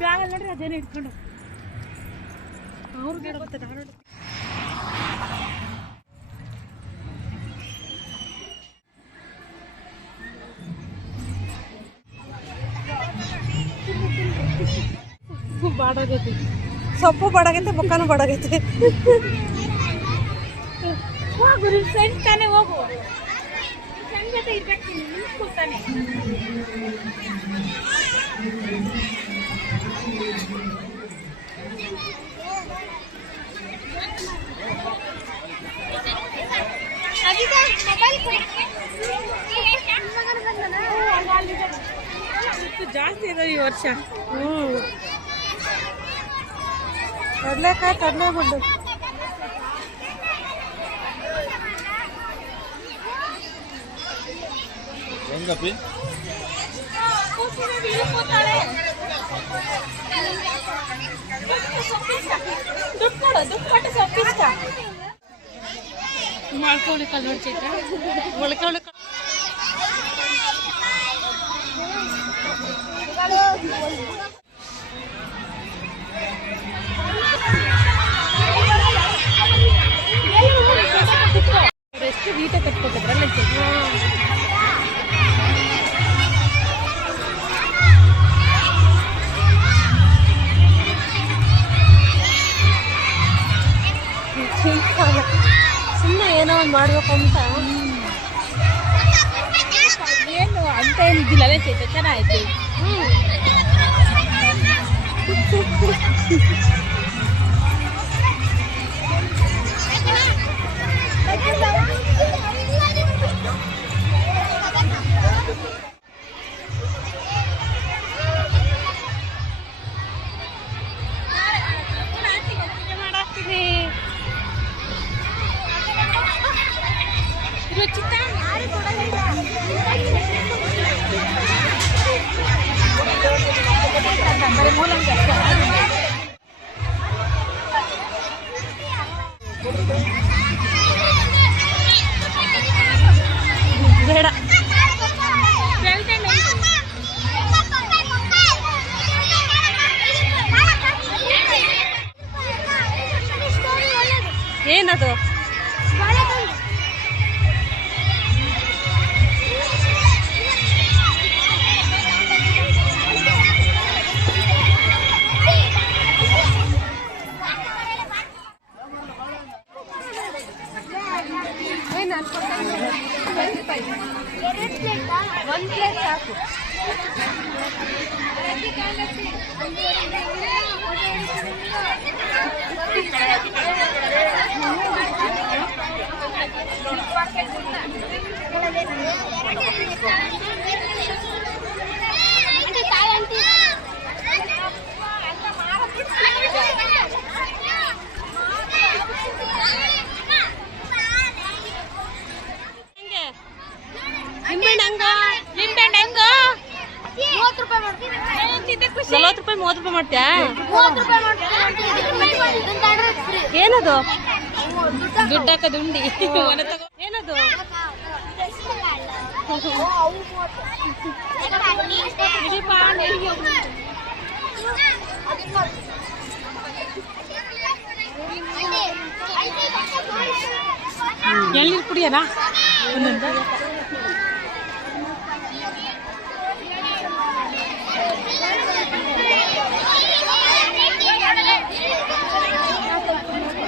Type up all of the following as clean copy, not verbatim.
ಬ್ಯಾಗಲ್ಲಿ ನೋಡ್ರಿ ಅದೇನೇ ಇಟ್ಕೊಂಡು ಅವ್ರಿಗೆ ಗೊತ್ತದ ಬಾಡೋಗೈತಿ ಸೊಪ್ಪು ಬಾಡಾಗೈತೆ ಬೊಕ್ಕನೂ ಬಾಡಾಗೈತೆ ಹೋಗು ನಿಮ್ಮ ಫ್ರೆಂಡ್ ತಾನೇ ಹೋಗು ಫ್ರೆಂಡ್ ಜೊತೆ ಇರ್ಬೇಕು ನಿಂತ್ಕೊಳ್ತಾನೆ ಜಾಸ್ತಿ ಇದೆ ಈ ವರ್ಷ ಕಡಲೆಕಾಯಿ ಕಡಲೆ ಗುಡ್ಡು ಹೆಂಗಪ್ಪಿ ಮಾಡ್ಕೊಳ್ಳಿ ಕಲ್ ನೋಡ್ಚೈತ ಮೊಳಕೊಳ್ಳಿ ಎಷ್ಟು ನೀಟ ಕಟ್ಕೊತಿದ್ರಲ್ಲ ಸುಮ್ಮನೆ ಏನೋ ಒಂದು ಮಾಡ್ಬೇಕು ಅಂತ ಏನು ಅಂತ ಏನಿದ್ದಿಲ್ಲ ಅದೇ ಚೈತ ಚೆನ್ನಾಗೈತೆ ಬೇಡ ಏನದು ಒಂದು ಪ್ಲೇಟ್ ಸಾಕು ₹30 ಮಾಡ್ತೀಯಾ ಏನದು ದುಡ್ಡು ಹಾಕೋದು ಉಂಡಿ ಏನದು ಎಳ್ನೀರು ಕುಡಿಯೋಣ ಒಂದೊಂದು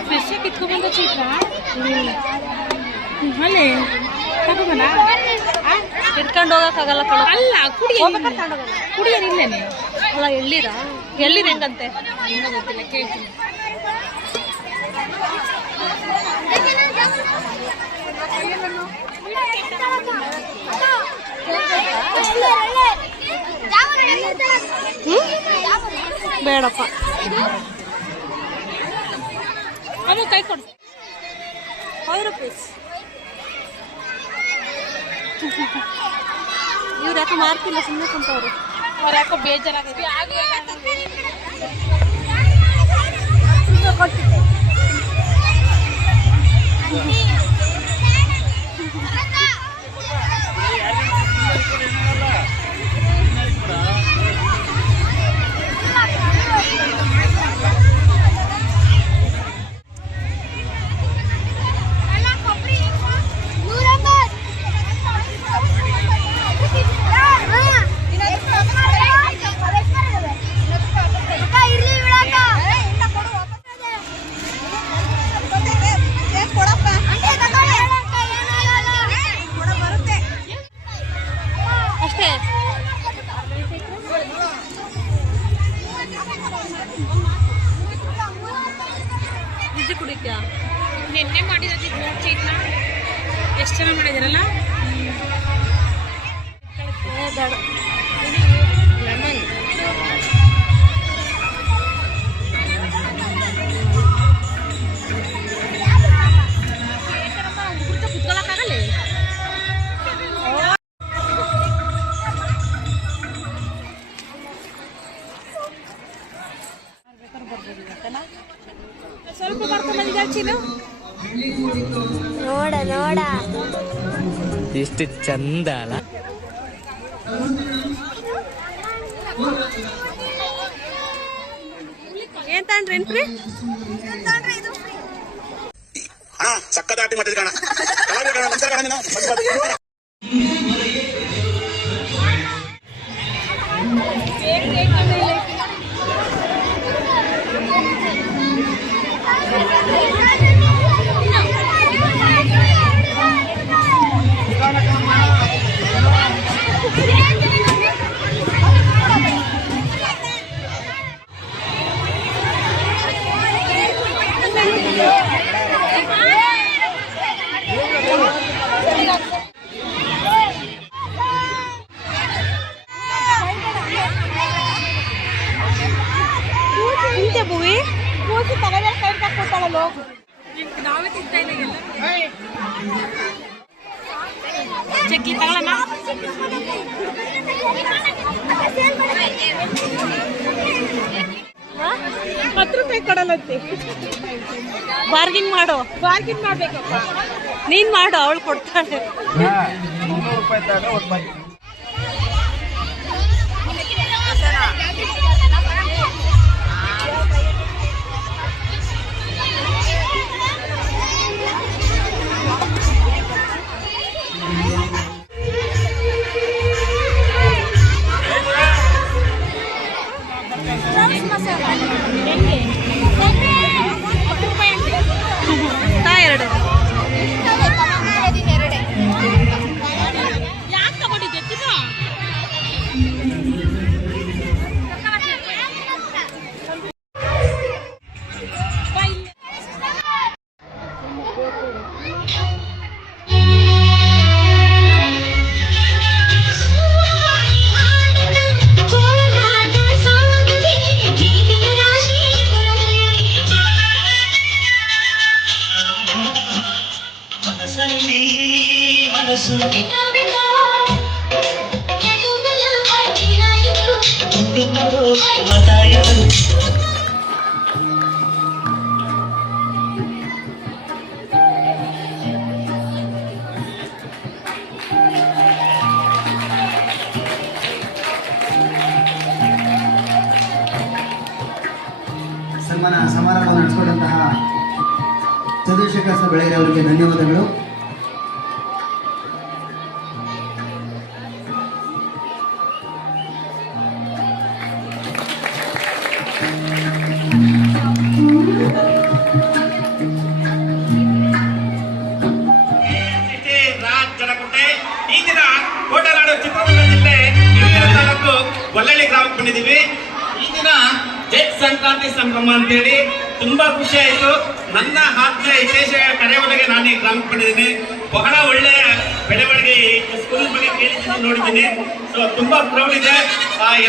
ಫ್ರೆಶ್ ಕಿತ್ಕೊಂಡ್ಬಂದ ಚೈತ್ರ ಅಲ್ಲೇ ತಗೊಂಬನ ಇಟ್ಕೊಂಡು ಹೋಗಕ್ಕಾಗಲ್ಲ ಅಲ್ಲ ಕುಡಿಯೋರಿಲ್ಲೇನೆ ಅಲ್ಲ ಎಳ್ಳೀರ ಹೆಂಗಂತೆ ಇನ್ನೂ ಗೊತ್ತಿಲ್ಲ ಕೇಳ್ತೀನಿ ಬೇಡಪ್ಪ ಅಮ್ಮ ಕೈ ಕೊಡು ₹5 ಇವ್ರು ಯಾಕೆ ಮಾರ್ತಿಲ್ಲ ಸುಮ್ಮನೆ ಕುಂತವ್ರು ಅವ್ರು ಯಾಕೋ ಬೇಜಾರಾಗೈತಿ ನಿಜ ಕುಡಿತ್ಯಾ ನಿನ್ನೆ ಮಾಡಿರೋದು ಚೀಟ್ನ ಎಷ್ಟು ಚೆನ್ನಾಗಿ ಮಾಡಿದಾರಲ್ಲ. ಲೆಮನ್ ಕುತ್ಕೊಳ್ಳೋಕ್ಕಾಗಲ್ಲ. ಸ್ವಲ್ಪ ಮಾಡ್ಕೊಂಡ್ ಬಂದಿದ್ದ ಚೀನು ನೋಡ ನೋಡ ಎಷ್ಟು ಚಂದ ಅಲ್ಲ. ಏನ್ ತಾಂಡ್ರಿ ಫ್ರೀ ಸಕ್ಕದಾಟಿ ಮಾಡಿದ ಕಾಣ ತಿಂತೆ ಭೂವಿ ಕೂಸಿ ತಗದ ಕೈ ತಕ್ಕೊತಾಳಲ್ಲ ಹೋಗು. ನಾವೇ ತಿಂತಾ ಇಲ್ಲ ಎಲ್ಲ ಚಕ್ಲಿ ತಗೊಳ್ಳೋಣ. 10 ರೂಪಾಯಿ ಕೊಡಲ್ಲಂತೆ. ಬಾರ್ಗಿನ್ ಮಾಡ್ಬೇಕಪ್ಪ. ನೀನ್ ಮಾಡು, ಅವಳು ಕೊಡ್ತಾಳೆ. 300 ರೂಪಾಯಿ ತಗ ಒಂದು ಬಾಯಿ. ಎರಡು ಯಾಕೆ ತಗೊಂಡಿದ್ದೆ ತಿನ್ನು. ಸಮಾರಂಭವನ್ನು ನಡೆಸಿಕೊಂಡಂತಹ ಚಂದ್ರಶೇಖರ್ ಬೆಳಗೆರೆ ಅವರಿಗೆ ಧನ್ಯವಾದಗಳು. ಈ ದಿನ ಕೋಟನಾಡು ಚಿತ್ರದುರ್ಗ ಜಿಲ್ಲೆ ಹಿರಿಯೂರು ತಾಲೂಕು ಗೊಲ್ಲಳ್ಳಿ ಗ್ರಾಮಕ್ಕೆ ಬಂದಿದ್ದೀವಿ. ಈ ದಿನ ಜೆಟ್ ಸಂಕ್ರಾಂತಿ ಸಂಭ್ರಮ ಅಂತೇಳಿ ತುಂಬಾ ಖುಷಿ ಆಯಿತು. ನನ್ನ ಆತ್ಮೀಯ ವಿಶೇಷ ಕರೆಯೊಳಗೆ ನಾನು ಈ ಗ್ರಾಮಕ್ಕೆ ಬಂದಿದ್ದೀನಿ. ಬಹಳ ಒಳ್ಳೆಯ ಬೆಳವಣಿಗೆ ಸ್ಕೂಲ್ ಬಗ್ಗೆ ಕೇಳಿದ್ದೀನಿ, ನೋಡಿದ್ದೀನಿ. ಸೊ ತುಂಬಾ ಪ್ರೌಡ್ ಇದೆ.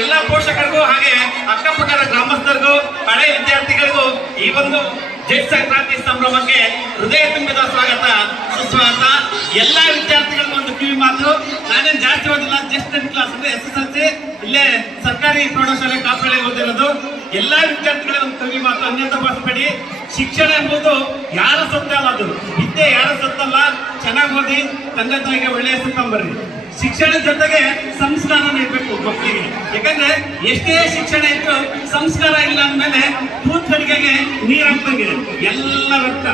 ಎಲ್ಲ ಪೋಷಕರಿಗೂ ಹಾಗೆ ಅಕ್ಕಪಕ್ಕದ ಗ್ರಾಮಸ್ಥರಿಗೂ ಹಳೆ ವಿದ್ಯಾರ್ಥಿಗಳಿಗೂ ಈ ಒಂದು ಜೆಟ್ ಸಂಕ್ರಾಂತಿ ಸಂಭ್ರಮಕ್ಕೆ ಹೃದಯ ತುಂಬಿದ ಸ್ವಾಗತ ಸುಸ್ವಾಗತ. ಎಲ್ಲ ವಿದ್ಯಾರ್ಥಿಗಳಿಗೂ ಒಂದು ಕಿವಿ ಮಾತು. ನಾನೇನು ಜಾಸ್ತಿ ಓದಿಲ್ಲ, ಜಸ್ಟ್ 10th ಕ್ಲಾಸ್ ಅಂದ್ರೆ SSLC ಇಲ್ಲೇ ಸರ್ಕಾರಿ ಪ್ರೌಢಶಾಲೆ ಕಾಪುರಳ್ಳಿ ಓದಿರೋದು. ಎಲ್ಲ ವಿದ್ಯಾರ್ಥಿಗಳಿಗೆ ಒಂದು ಕಿವಿ ಮಾತು, ಅನ್ಯತಾ ಭಾವಿಸಬೇಡಿ. ಶಿಕ್ಷಣ ಎಂಬುದು ಯಾರ ಸೊತ್ತೇ ಅಲ್ಲ, ಅದು ವಿದ್ಯೆ ಯಾರ ಸೊತ್ತಲ್ಲ. ಚೆನ್ನಾಗಿ ಓದಿ ತಂದೆ ತಾಯಿಗೆ ಒಳ್ಳೆಯ ಹೆಸರು ತಗೊಂಬರ್ರಿ. ಶಿಕ್ಷಣದ ಜೊತೆಗೆ ಸಂಸ್ಕಾರ ಇರಬೇಕು ಮಕ್ಕಳಿಗೆ. ಯಾಕಂದ್ರೆ ಎಷ್ಟೇ ಶಿಕ್ಷಣ ಇತ್ತು ಸಂಸ್ಕಾರ ಇಲ್ಲ ಅಂದ್ಮೇಲೆ ಕೂತ್ಕಡಿಗೆಗೆ ನೀರು ಹಾಕ್ತಂಗಿದೆ ಎಲ್ಲ ರಕ್ತ.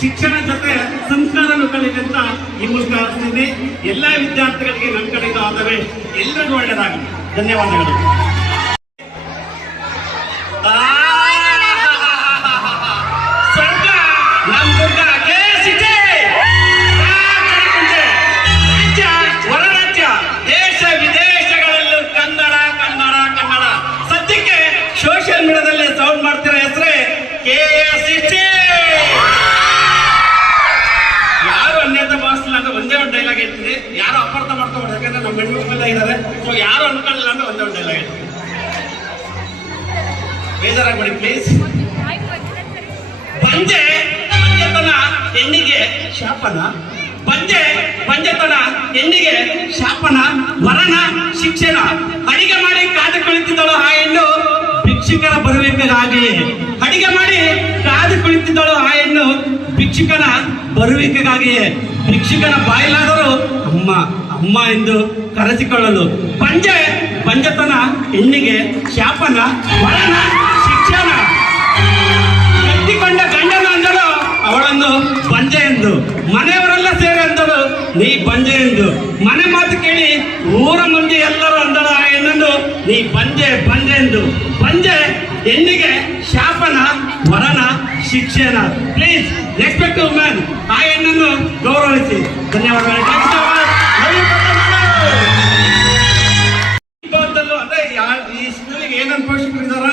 ಶಿಕ್ಷಣ ಜೊತೆ ಸಂಸ್ಕಾರನು ಕಲಿದೆ ಅಂತ ಈ ಮೂಲಕ ಹಾಕ್ತೀನಿ. ಎಲ್ಲ ವಿದ್ಯಾರ್ಥಿಗಳಿಗೆ ನಮ್ಮ ಕಡೆಯಿಂದ ಆದವೇ ಎಲ್ಲರಿಗೂ ಒಳ್ಳೆಯದಾಗಲಿ. ಧನ್ಯವಾದಗಳು. ಸ್ವರ್ಗ ನಮ್ಮ ದುರ್ಗ ದೇಶ ವಿದೇಶಗಳಲ್ಲೂ ಕನ್ನಡ ಕನ್ನಡ ಕನ್ನಡ. ಸದ್ಯಕ್ಕೆ ಸೋಷಿಯಲ್ ಮೀಡಿಯಾದಲ್ಲಿ ಲವ್ ಮಾಡ್ತಿರೋ ಹೆಸರೇ KSCT. ಯಾರು ಅನ್ಯತಾ ಭಾವಿಸಲಿಲ್ಲ ಅಂದ್ರೆ ಒಂದೇ ಒಂದು ಡೈಲಾಗ್ ಹೇಳ್ತೀನಿ, ಯಾರು ಅಪಾರ್ಥ ಮಾಡ್ಕೊಬಾರ್ದು, ಯಾಕಂದ್ರೆ ನಮ್ಮ ಹೆಣ್ಮಕ್ಳೆಲ್ಲ ಇದ್ದಾರೆ. ಸೊ ಯಾರು ಅನ್ಕೊಳ್ಳಿಲ್ಲ ಅಂದ್ರೆ ಒಂದೇ ಒಂದು ಡೈಲಾಗ್ ಹೇಳ್ತೀನಿ, ಬೇಜಾರಾಗ್ಬೇಡಿ ಪ್ಲೀಸ್. ಬಂಜೆತನ ಹೆಣ್ಣಿಗೆ ಶಾಪನ, ಬಂಜೆತನ ಹೆಣ್ಣಿಗೆ ಶಾಪನ, ಮರಣ ಶಿಕ್ಷಣ. ಅಡಿಗೆ ಮಾಡಿ ಕಾದು ಕುಳಿತಿದ್ದಳು ಆ ಹೆಣ್ಣು ಭಿಕ್ಷುಕರ ಬರುವಿಕೆಗಾಗಿ. ಅಡಿಗೆ ಮಾಡಿ ಕಾದು ಕುಳಿತಿದ್ದಳು ಆ ಹೆಣ್ಣು ಭಿಕ್ಷುಕನ ಬರುವಿಕೆಗಾಗಿಯೇ. ಭಿಕ್ಷುಕನ ಬಾಯಿಲಾದರೂ ಅಮ್ಮ ಅಮ್ಮ ಎಂದು ಕರೆಸಿಕೊಳ್ಳಲು. ಬಂಜೆತನ ಹೆಣ್ಣಿಗೆ ಶಾಪನ, ಮರಣ ಶಿಕ್ಷಣ. ಕಟ್ಟಿಕೊಂಡ ಗಂಡನ ಅಂದಳು ಅವಳನ್ನು ಬಂಜೆ ಎಂದು, ಮನೆಯವರೆಲ್ಲ ಸೇರಿ ಅಂದಳು ನೀ ಬಂಜೆ ಎಂದು. ಮನೆ ಮಾತು ಕೇಳಿ ಊರ ಮಂದಿ ಎಲ್ಲರೂ ಅಂದಳು ಆ ಹೆಣ್ಣನ್ನು ನೀ ಬಂಜೆ ಎಂದು. ಬಂಜೆ ಹೆಣ್ಣಿಗೆ ಶಾಪನ, ಮರಣ ಶಿಕ್ಷಣ. Please respect women. ಆ ಹೆಣ್ಣನ್ನು ಗೌರವಿಸಿ. ಧನ್ಯವಾದಗಳು. ಅಂದ್ರೆ ಈ ಸ್ಕೂಲಿಗೆ ಏನನ್ನು ಪೋಷಕರು ಇದ್ದಾರ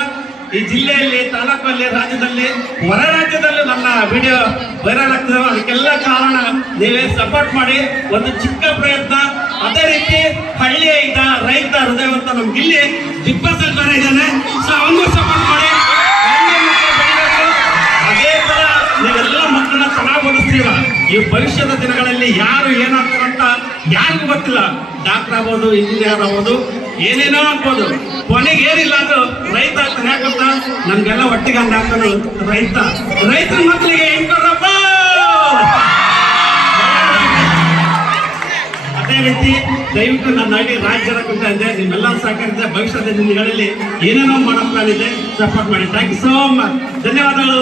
ಈ ಜಿಲ್ಲೆಯಲ್ಲಿ, ತಾಲೂಕಲ್ಲಿ, ರಾಜ್ಯದಲ್ಲಿ, ಹೊರ ರಾಜ್ಯದಲ್ಲೂ ನನ್ನ ವಿಡಿಯೋ ವೈರಲ್ ಆಗ್ತದೆ. ಅದಕ್ಕೆಲ್ಲ ಕಾರಣ ನೀವೇ ಸಪೋರ್ಟ್ ಮಾಡಿ. ಒಂದು ಚಿಕ್ಕ ಪ್ರಯತ್ನ. ಅದೇ ರೀತಿ ಹಳ್ಳಿಯ ರೈತ ಹೃದಯವಂತ ನಮ್ ಗಿಲ್ಲಿ ಬಿಗ್ ಬಾಸ್ ಅಲ್ಲಿ ಬೇರೆ ಇದ್ದಾನೆ. ಸೊ ಅವನು ಸಪೋರ್ಟ್ ಮಾಡಿ. ಅದೇ ತರ ನೀವೆಲ್ಲ ಮಕ್ಕಳನ್ನ ಚೆನ್ನಾಗಿ ಓದಿಸ್ತೀರ. ಈ ಭವಿಷ್ಯದ ದಿನಗಳಲ್ಲಿ ಯಾರು ಏನಾಗ್ತಾರಂತ ಯಾರಿಗೂ ಗೊತ್ತಿಲ್ಲ. ಡಾಕ್ಟರ್ ಆಗ್ಬೋದು, ಇಂಜಿನಿಯರ್ ಆಗ್ಬೋದು, ಏನೇನೋ ಆಗ್ಬೋದು. ಕೊನೆಗೆ ಏನಿಲ್ಲ ಅದು ರೈತ ಆಗ್ತಾನೆ. ಯಾಕಂತ ನಮ್ಗೆಲ್ಲ ಒಟ್ಟಿಗೆ ಹಂಗ ಹಾಕೋದು ರೈತರ ಮಕ್ಕಳಿಗೆ ಹೆಣ್ಕೊಡ್ರಪ್ಪ. ಅದೇ ರೀತಿ ದಯವಿಟ್ಟು ನನ್ನ ಹಳ್ಳಿ ರಾಜ್ಯದ ಕುರಿತ ಇದೆ, ನಿಮ್ಮೆಲ್ಲ ಸಹಕರಿಸಿದ ಭವಿಷ್ಯದ ದಿನಗಳಲ್ಲಿ ಏನೇನೋ ಮಾಡೋ ಪ್ಲಾನ್ ಇದೆ. ಸಪೋರ್ಟ್ ಮಾಡಿ. Thank you so much. ಧನ್ಯವಾದಗಳು.